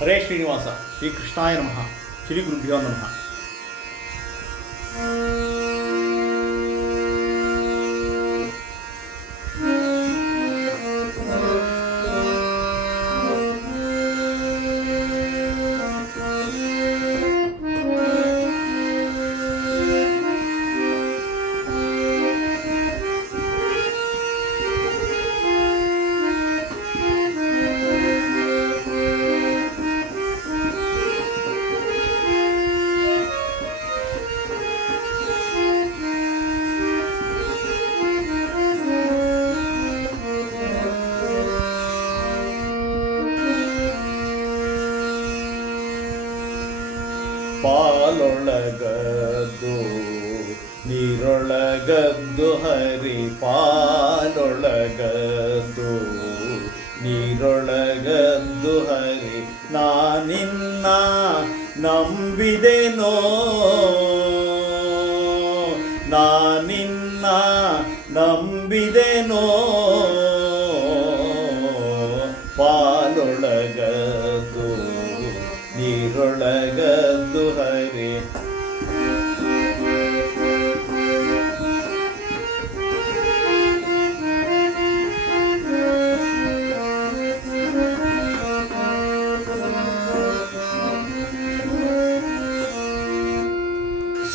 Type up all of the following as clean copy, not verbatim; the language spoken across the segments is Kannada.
ಹರೇ ಶ್ರೀನಿವಾಸ. ಶ್ರೀ ಕೃಷ್ಣಾಯ ನಮಃ. ಶ್ರೀ ಗುರುಭ್ಯೋ ನಮಃ. ಪಾಲೊಳಗದ್ದು ನೀರೊಳಗದ್ದು ಹರಿ, ಪಾಲೊಳಗದ್ದು ನೀರೊಳಗದ್ದು ಹರಿ. ನಾನಿನ್ನ ನಂಬಿದೆನೋ, ನಾನಿನ್ನ ನಂಬಿದೆನೋ. ಪಾಲೊಳಗದ್ದು ನೀರೊಳಗದ್ದು ಹರಿ.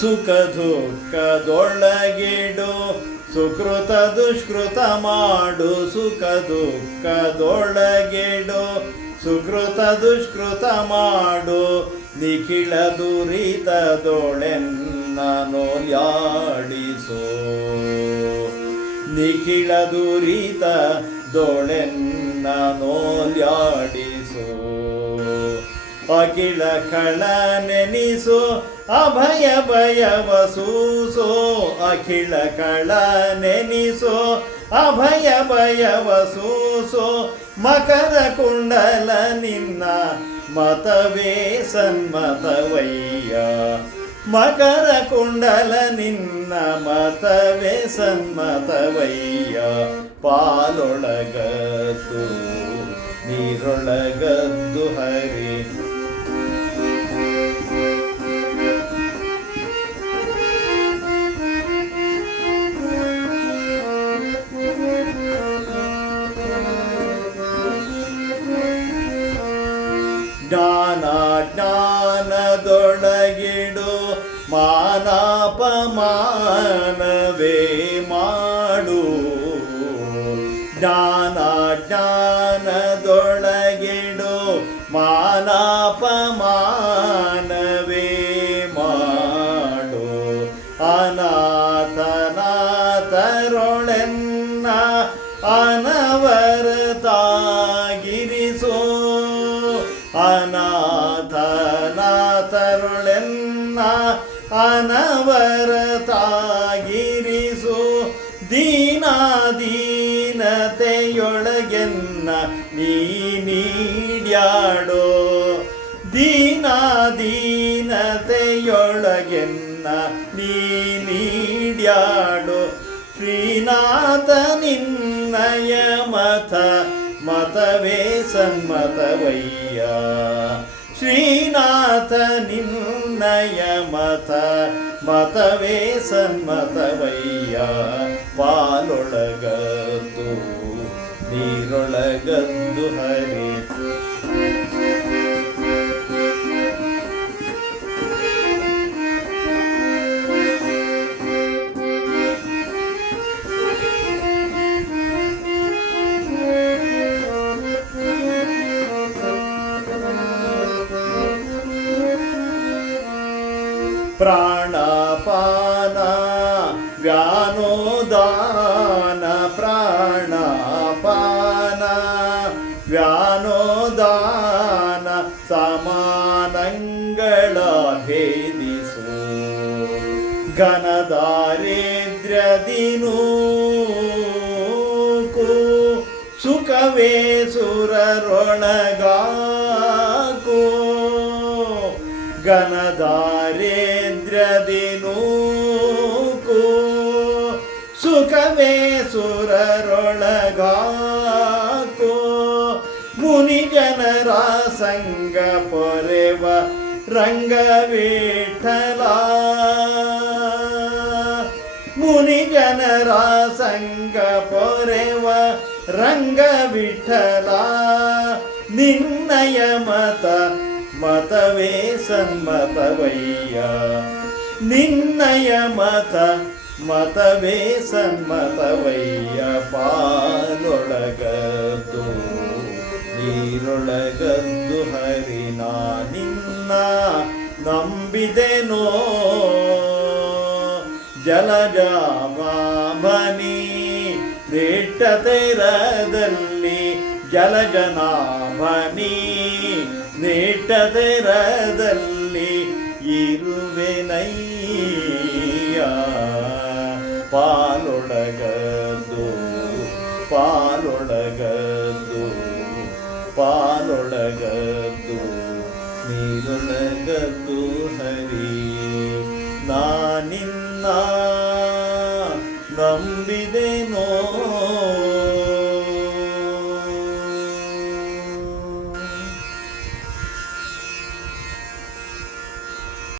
ಸುಖ ದುಃಖದೊಳಗಿಡು, ಸುಕೃತ ದುಷ್ಕೃತ ಮಾಡು. ಸುಖ ದುಃಖದೊಳಗಿಡು, ಸುಕೃತ ದುಷ್ಕೃತ ಮಾಡು. ನಿಖಿಳ ದುರಿತದೊಳೆನ್ನೋಲ್ಯಾಡಿಸೋ, ನಿಖಿಳ ದುರಿತದೊಳೆನ್ನೋಲ್ಯಾಡಿಸೋ. ಅಖಿಳ ಕಳ ನೆನಿಸೋ, ಅಭಯ ಭಯವ ಸೂಸೋ. ಅಖಿಳ ಕಳ ನೆನಿಸೋ, ಅಭಯ ಭಯವ ಸೂಸೋ. ಮಕರ ಕುಂಡಲ ನಿನ್ನ ಮತವೇ ಸನ್ಮತವಯ್ಯ, ಮಕರ ಕುಂಡಲ ನಿನ್ನ ಮತವೇ ಸನ್ಮತವಯ್ಯ. ಪಾಲೊಳಗದ್ದು ನೀರೊಳಗದ್ದು ಹರಿ. ಜ್ಞಾನ ಜ್ಞಾನದೊಳಗಿಡು, ಮಾನಾಪಮಾನವೇ ಮಾಡು. ಜ್ಞಾನ ಜ್ಞಾನದೊಳಗಿಡು, ಮಾನಾಪಮಾನವೇ ಮಾಡು. ಅನಾಥನಾಥರೊಳೆನ್ನ ಅನವರತಾಗಿರಿಸೋ. ಅನಾಥನಾಥರೊಳೆನ್ನ ಅನವರತಾಗಿರಿಸು. ದೀನಾದೀನತೆಯೊಳಗೆನ್ನ ನೀಡ್ಯಾಡೋ, ದೀನಾದೀನತೆಯೊಳಗೆನ್ನ ನೀಡ್ಯಾಡೋ. ಶ್ರೀನಾಥ ನಿನ್ನಯ ಮತ ಮತವೇ ಸನ್ಮತವಯ್ಯ. ಶ್ರೀನಾಥ ನಿನ್ನಯ ಮತ ಮತವೇ ಸನ್ಮತವಯ್ಯ. ಪಾಲೊಳಗದ್ದು ನೀರೊಳಗದ್ದು ಹರಿ. ಪ್ರಾಣಪಾನ ವ್ಯಾನೋದಾನ, ಪ್ರಾಣಪಾನ ವ್ಯಾನೋದಾನ. ಸಮಾನಂಗಳ ಭೇದಿಸು, ಘನದಾರಿದ್ರ್ಯದಿನೂಕು. ಸುಖವೇ ಸುರರೊಳಗಾಕು, ಘನದಾರಿದ್ರ್ಯದಿನೂಕು. ಸುಖವೇ ಸುರರೊಳಗಾಕು. ಮುನಿಜನರ ಸಂಗ ಪೊರೆವ ರಂಗವಿಠಲ ಮುನಿಜನರ ಸಂಗ ಪೊರೆವ ರಂಗವಿಠಲ ನಿನ್ನಯ ಮತವೇ ಸನ್ಮತವಯ್ಯ ನಿನ್ನಯ ಮತವೇ ಸನ್ಮತವಯ್ಯ ಪಾಲೊಳಗದ್ದು ನೀರೊಳಗದ್ದು ಹರಿನ ನಿನ್ನ ನಂಬಿದೆನೋ ಜಲಜಾಭನಿ ನೆಟ್ಟತೆರದಲ್ಲಿ ಜಲಜನಾಭನಿ ನೆಟ್ಟತೆರದಲ್ಲಿ ಇರುವೆನಯ್ಯ ಪಾಲೊಳಗದ್ದು ನೀರೊಳಗದ್ದು ಹರಿ ನಾನಿನ್ನ ನಂಬಿದೆನೋ